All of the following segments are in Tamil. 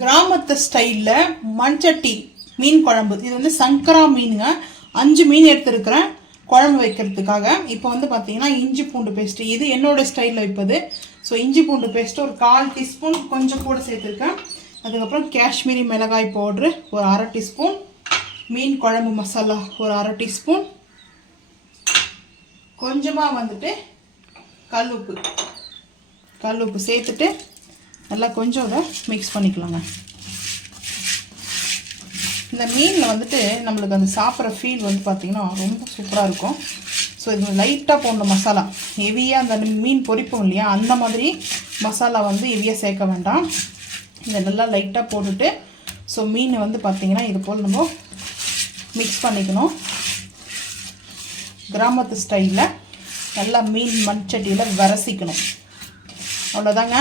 கிராமத்து ஸ்டைலில் மண்சட்டி மீன் குழம்பு. இது வந்து சங்கரா மீனுங்க. 5 மீன் எடுத்துருக்கிறேன் குழம்பு வைக்கிறதுக்காக. இப்போ வந்து பார்த்தீங்கன்னா இஞ்சி பூண்டு பேஸ்ட்டு, இது என்னோடய ஸ்டைலில் வைப்பது. ஸோ இஞ்சி பூண்டு பேஸ்ட்டு ஒரு 1/4 டீஸ்பூன் கொஞ்சம் கூட சேர்த்துருக்கேன். அதுக்கப்புறம் காஷ்மீரி மிளகாய் பவுட்ரு ஒரு 1/2 டீஸ்பூன், மீன் குழம்பு மசாலா ஒரு 1/2 டீஸ்பூன், கொஞ்சமாக வந்துட்டு கல் உப்பு சேர்த்துட்டு நல்லா கொஞ்சம் அதை மிக்ஸ் பண்ணிக்கலாங்க. இந்த மீனில் வந்துட்டு நம்மளுக்கு அந்த சாப்பிட்ற ஃபீல் வந்து பார்த்திங்கன்னா ரொம்ப சூப்பராக இருக்கும். ஸோ இது லைட்டாக போடணும் மசாலா. ஹெவியாக அந்த மீன் பொரிப்போம் இல்லையா, அந்த மாதிரி மசாலா வந்து ஹெவியாக சேர்க்க வேண்டாம். இதை நல்லா லைட்டாக போட்டுட்டு ஸோ மீனை வந்து பார்த்திங்கன்னா இது போல் நம்ம மிக்ஸ் பண்ணிக்கணும். கிராமத்து ஸ்டைலில் நல்லா மீன் மண்சட்டியில் வரசிக்கணும். அவ்வளோதாங்க.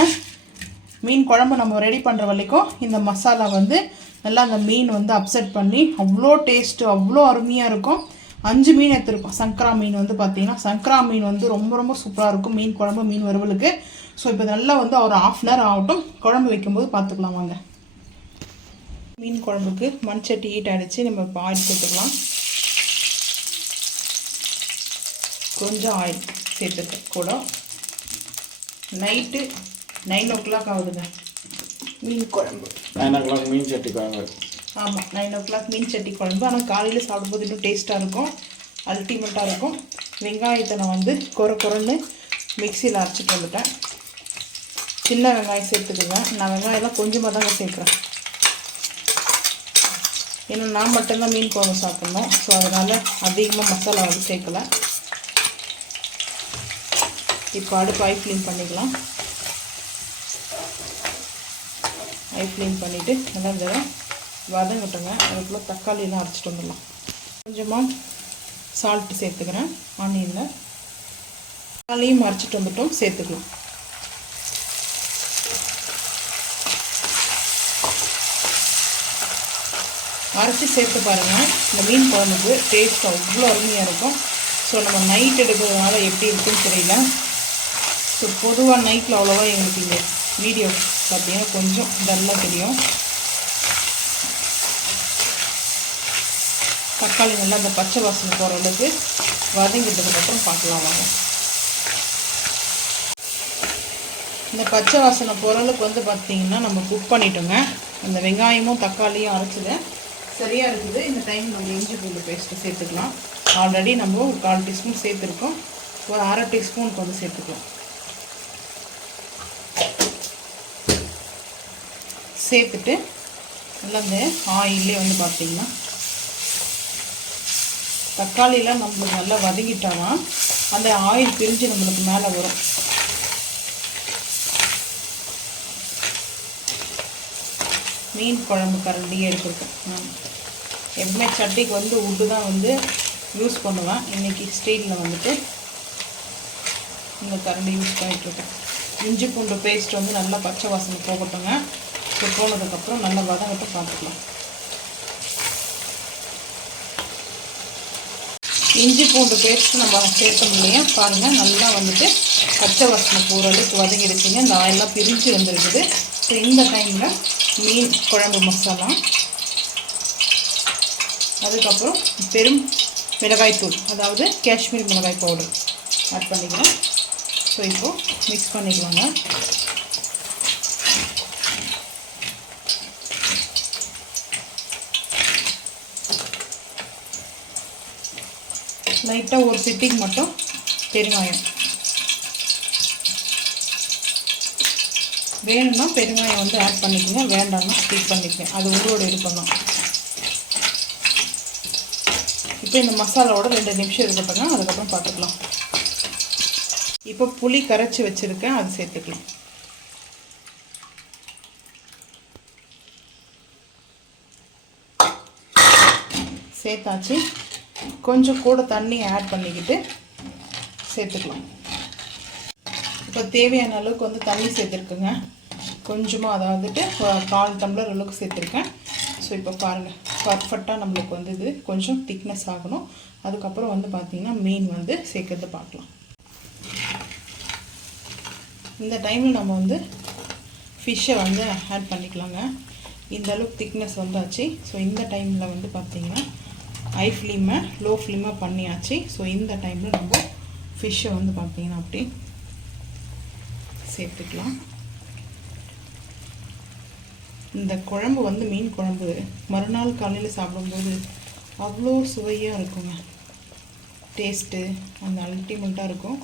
மீன் குழம்பு நம்ம ரெடி பண்ணுற வரைக்கும் இந்த மசாலா வந்து நல்லா அந்த மீன் வந்து அப்செட் பண்ணி அவ்வளோ டேஸ்ட்டு, அவ்வளோ அருமையாக இருக்கும். 5 மீன் எடுத்துருக்கோம். சங்கரா மீன் வந்து பார்த்திங்கன்னா சங்கரா மீன் வந்து ரொம்ப ரொம்ப சூப்பராக இருக்கும் மீன் குழம்பு, மீன் வறுவலுக்கு. ஸோ இப்போ நல்லா வந்து ஒரு 1/2 hour ஆகட்டும். குழம்பு வைக்கும்போது பார்த்துக்கலாம் வாங்க. மீன் குழம்புக்கு மண்சட்டி ஹீட் ஆகிடுச்சு. நம்ம இப்போ ஆயில் சேர்த்துக்கலாம். கொஞ்சம் ஆயில் சேர்த்துருக்கேன் கூட. நைட்டு 9 o'clock ஆகுதுங்க மீன் குழம்பு. 9 o'clock மீன் சட்டி குழம்பு. ஆமாம், 9 o'clock மீன் சட்டி குழம்பு. ஆனால் காலையில் சாப்பிடும்போது இன்னும் டேஸ்ட்டாக இருக்கும், அல்டிமேட்டாக இருக்கும். வெங்காயத்தை நான் வந்து கொரன்னு மிக்சியில் அரைச்சிட்டு வந்துட்டேன். சின்ன வெங்காயம் சேர்த்துக்குவேன். நான் வெங்காயம்லாம் கொஞ்சமாக தாங்க சேர்க்குறேன். ஏன்னா நான் மட்டும்தான் மீன் குழம்பு சாப்பிட்ணும். ஸோ அதனால் அதிகமாக மசாலா வந்து சேர்க்கலை. இப்போ அடுப்பு ஹை ஃப்ளேம் பண்ணிக்கலாம். ஹை ஃப்ளேம் பண்ணிவிட்டு நல்லா இந்த வதங்கட்டுங்க. அதுக்குள்ளே தக்காளியெல்லாம் அரைச்சிட்டு வந்துடலாம். கொஞ்சமாக சால்ட்டு சேர்த்துக்கிறேன். ஆனியனில் தக்காளியும் அரைச்சிட்டு வந்துட்டோம், சேர்த்துக்கலாம். அரைச்சி சேர்த்து பாருங்கள். இந்த மீன் குழம்புக்கு டேஸ்ட் அவ்வளோ அருமையாக இருக்கும். ஸோ நம்ம நைட் எடுக்கிறதுனால எப்படி இருக்குன்னு தெரியல. ஸோ பொதுவாக நைட்டில் அவ்வளோவா எங்களுக்கு இங்கே வீடியோ பார்த்தீங்கன்னா கொஞ்சம் டல்லாக தெரியும். தக்காளி நல்லா அந்த பச்சை வாசனை போகிற அளவுக்கு வதங்கிட்டதுக்கப்புறம் பார்க்கலாம் வாங்க. இந்த பச்சை வாசனை போகிற அளவுக்கு வந்து பார்த்திங்கன்னா நம்ம குக் பண்ணிட்டோங்க. அந்த வெங்காயமும் தக்காளியும் அரைச்சது சரியாக இருக்குது. இந்த டைம் நம்ம இஞ்சி பூண்டு பேஸ்ட்டு சேர்த்துக்கலாம். ஆல்ரெடி நம்ம ஒரு 1/4 டீஸ்பூன் சேர்த்துருக்கோம். ஒரு 1/2 டீஸ்பூனுக்கு வந்து சேர்த்துக்கலாம். சேர்த்துட்டு நல்லா இந்த ஆயிலே வந்து பார்த்திங்கன்னா தக்காளிலாம் நம்மளுக்கு நல்லா வதங்கிட்டானா அந்த ஆயில் பிரிஞ்சு நம்மளுக்கு மேலே வரும். மீன் குழம்பு கரண்டியே எடுத்துருக்கேன். எப்பவுமே சட்டிக்கு வந்து உட்டு தான் வந்து யூஸ் பண்ணுவேன். இன்றைக்கி ஸ்டீலில் வந்துட்டு இந்த கரண்டி யூஸ் பண்ணிகிட்ருக்கேன். இஞ்சி பூண்டு பேஸ்ட் வந்து நல்லா பச்சை வாசனை போகட்டுங்க. ஸோ போனதுக்கப்புறம் நல்லா வதங்கிட்டு பார்த்துக்கலாம். இஞ்சி பூண்டு பேஸ்ட் நம்ம சேர்த்தோம் இல்லையா, பாருங்கள் நல்லா வந்துட்டு பச்சை வாசனை போகிற அளவுக்கு வதங்கிடுச்சிங்க. இந்த ஆயெல்லாம் பிரிஞ்சு வந்துருக்குது. ஸோ இந்த டைமில் மீன் குழம்பு மசாலா, அதுக்கப்புறம் பெரும் மிளகாய்த்தூள், அதாவது காஷ்மீரி மிளகாய் பவுடர் ஆட் பண்ணிக்கிறேன். ஸோ இப்போது மிக்ஸ் பண்ணிக்கலாங்க. லைட்டாக ஒரு சிட்டிங் மட்டும் பெருங்காயம் வேணும்னா பெருங்காயம் வந்து ஆட் பண்ணிக்கோங்க, வேண்டாம்னா ஸ்கிப் பண்ணிக்கோங்க. அது உங்களோட இருக்கணும். இப்போ இந்த மசாலாவோட 2 நிமிஷம் இருக்கட்டுங்க. அதுக்கப்புறம் பார்த்துக்கலாம். இப்போ புளி கரைச்சி வச்சுருக்கேன், அது சேர்த்துக்கலாம். சேர்த்தாச்சு. கொஞ்சம் கூட தண்ணி ஆட் பண்ணிக்கிட்டு சேர்த்துக்கலாம். இப்போ தேவையான அளவுக்கு வந்து தண்ணி சேர்த்துருக்குங்க. கொஞ்சமாக அதாவதுட்டு 1/4 டம்ளர் அளவுக்கு சேர்த்துருக்கேன். ஸோ இப்போ பாருங்கள், பர்ஃபெக்டாக நம்மளுக்கு வந்து இது கொஞ்சம் திக்னஸ் ஆகணும். அதுக்கப்புறம் வந்து பார்த்திங்கன்னா மீன் வந்து சேர்க்கறது பார்க்கலாம். இந்த டைமில் நம்ம வந்து ஃபிஷ்ஷை வந்து ஆட் பண்ணிக்கலாங்க. இந்த அளவுக்கு திக்னஸ் வந்தாச்சு. ஸோ இந்த டைமில் வந்து பார்த்திங்கன்னா ஹை ஃப்ளேமை லோ ஃப்ளேமாக பண்ணியாச்சு. ஸோ இந்த டைமில் நம்ம ஃபிஷ்ஷை வந்து பார்த்திங்கன்னா அப்படி சேர்த்துக்கலாம். இந்த குழம்பு வந்து மீன் குழம்பு மறுநாள் காலையில் சாப்பிடும்போது அவ்வளோ சுவையாக இருக்குங்க. டேஸ்ட்டு அந்த அல்டிமேட்டாக இருக்கும்.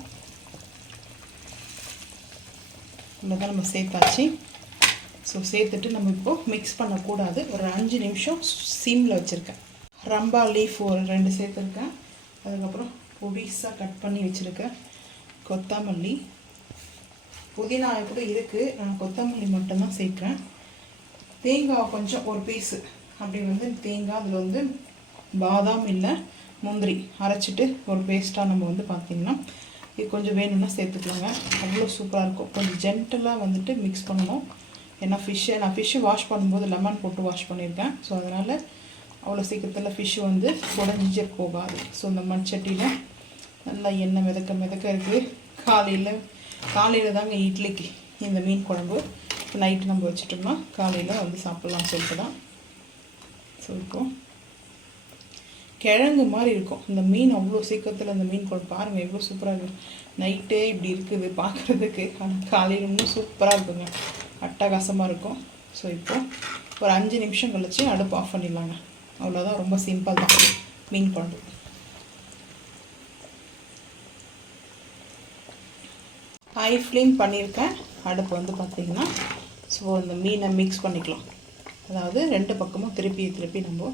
இவ்வளோதான் நம்ம சேர்த்தாச்சு. ஸோ சேர்த்துட்டு நம்ம இப்போது மிக்ஸ் பண்ணக்கூடாது. ஒரு 5 நிமிஷம் சிம்மில் வச்சுருக்கேன். ரம்பா லீஃப் ஒரு 2 சேர்த்துருக்கேன். அதுக்கப்புறம் பொடிசாக கட் பண்ணி வச்சுருக்கேன் கொத்தமல்லி. புதினா கூட இருக்குது, நான் கொத்தமல்லி மட்டும்தான் சேர்க்குறேன். தேங்காய் கொஞ்சம் ஒரு பீஸு அப்படி வந்து தேங்காய், அதில் வந்து பாதாம் இல்லை முந்திரி அரைச்சிட்டு ஒரு பேஸ்ட்டாக நம்ம வந்து பார்த்திங்கன்னா இது கொஞ்சம் வேணும்னா சேர்த்துக்கலாங்க. அவ்வளோ சூப்பராக இருக்கும். கொஞ்சம் ஜென்டலாக வந்துட்டு மிக்ஸ் பண்ணணும். ஏன்னா நான் ஃபிஷ்ஷு வாஷ் பண்ணும்போது லெமன் போட்டு வாஷ் பண்ணியிருக்கேன். ஸோ அதனால் அவ்வளோ சீக்கிரத்தில் ஃபிஷ்ஷு வந்து உடஞ்சி போகாது. ஸோ இந்த மண்சட்டியில் நல்லா எண்ணெய் மிதக்க இருக்குது. காலையில் தாங்க இட்லிக்கு இந்த மீன் குழம்பு நைட்டு நம்ம வச்சுட்டோம்னா காலையில் வந்து சாப்பிட்லாம் சொல்லிட்டு தான். ஸோ இப்போது கிழங்கு மாதிரி இருக்கும் இந்த மீன். அவ்வளோ சீக்கிரத்தில் இந்த மீன் குழம்பு பாருங்கள் எவ்வளோ சூப்பராக இருக்குது. நைட்டே இப்படி இருக்குது பார்க்குறதுக்கு, ஆனால் காலையில் இன்னும் சூப்பராக இருக்குங்க, அட்டகாசமாக இருக்கும். ஸோ இப்போது ஒரு 5 நிமிஷம் கழித்து அடுப்பு ஆஃப் பண்ணிடலாங்க. அவ்வளோதான், ரொம்ப சிம்பிள் தான் மீன் குழம்பு. ஹை ஃப்ளேம் பண்ணியிருக்கேன். அடுப்பு வந்து பார்த்திங்கன்னா ஸோ இந்த மீனை மிக்ஸ் பண்ணிக்கலாம். அதாவது 2 பக்கமும் திருப்பி நம்ம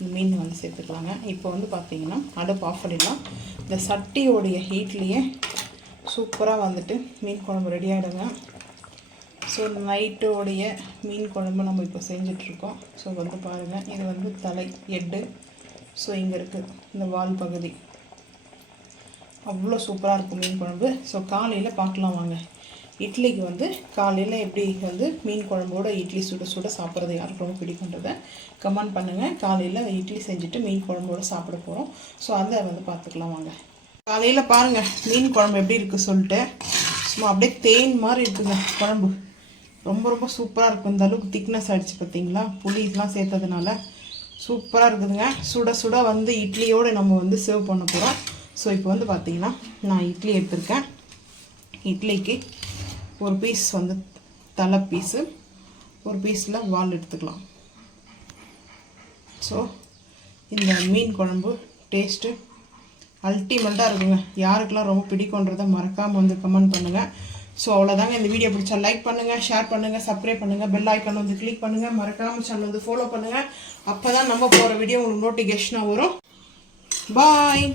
இந்த மீன் வந்து சேர்த்துக்கலாங்க. இப்போ வந்து பார்த்திங்கன்னா அடுப்பு ஆஃப் பண்ணிடலாம். இந்த சட்டியோடைய ஹீட்லேயே சூப்பராக வந்துட்டு மீன் குழம்பு ரெடி ஆகிடுங்க. ஸோ நைட்டோடைய மீன் குழம்பு நம்ம இப்போ செஞ்சிட்ருக்கோம். ஸோ வந்து பாருங்கள், இது வந்து தலை எட்டு. ஸோ இங்கே இருக்குது இந்த வால் பகுதி. அவ்வளோ சூப்பராக இருக்கும் மீன் குழம்பு. ஸோ காலையில் பார்க்கலாம் வாங்க. இட்லிக்கு வந்து காலையில் எப்படி வந்து மீன் குழம்போட இட்லி சுட சாப்பிட்றது யாருக்கு ரொம்ப பிடிக்குன்றதை கமெண்ட் பண்ணுங்கள். காலையில் இட்லி செஞ்சுட்டு மீன் குழம்போடு சாப்பிட போகிறோம். ஸோ அதை வந்து பார்த்துக்கலாம் வாங்க. காலையில் பாருங்கள் மீன் குழம்பு எப்படி இருக்குது சொல்லிட்டு, சும்மா அப்படியே தேன் மாதிரி இருக்குங்க குழம்பு. ரொம்ப சூப்பராக இருக்கும். இந்த அளவுக்கு திக்னஸ் ஆகிடுச்சு பார்த்தீங்களா, புளி இதெல்லாம் சேர்த்ததுனால சூப்பராக இருக்குதுங்க. சுட வந்து இட்லியோடு நம்ம வந்து சர்வ் பண்ண போகிறோம். ஸோ இப்போ வந்து பார்த்திங்கன்னா நான் இட்லி எடுத்திருக்கேன். இட்லிக்கு ஒரு பீஸ் வந்து தலை பீஸு, ஒரு பீஸில் வால் எடுத்துக்கலாம். ஸோ இந்த மீன் குழம்பு டேஸ்ட்டு அல்டிமேட்டாக இருக்குங்க. யாருக்கெல்லாம் ரொம்ப பிடிக்குன்றதை மறக்காமல் வந்து கமெண்ட் பண்ணுங்கள். ஸோ அவ்வளோதாங்க. இந்த வீடியோ பிடிச்சா லைக் பண்ணுங்கள், ஷேர் பண்ணுங்கள், சப்ஸ்கிரைப் பண்ணுங்கள், பெல் ஐக்கான் வந்து கிளிக் பண்ணுங்கள், மறக்காமல் சேனல் வந்து ஃபாலோ பண்ணுங்கள். அப்போ தான் நம்ம போகிற வீடியோ உங்களுக்கு நோட்டிஃபிகேஷனாக வரும். பாய்.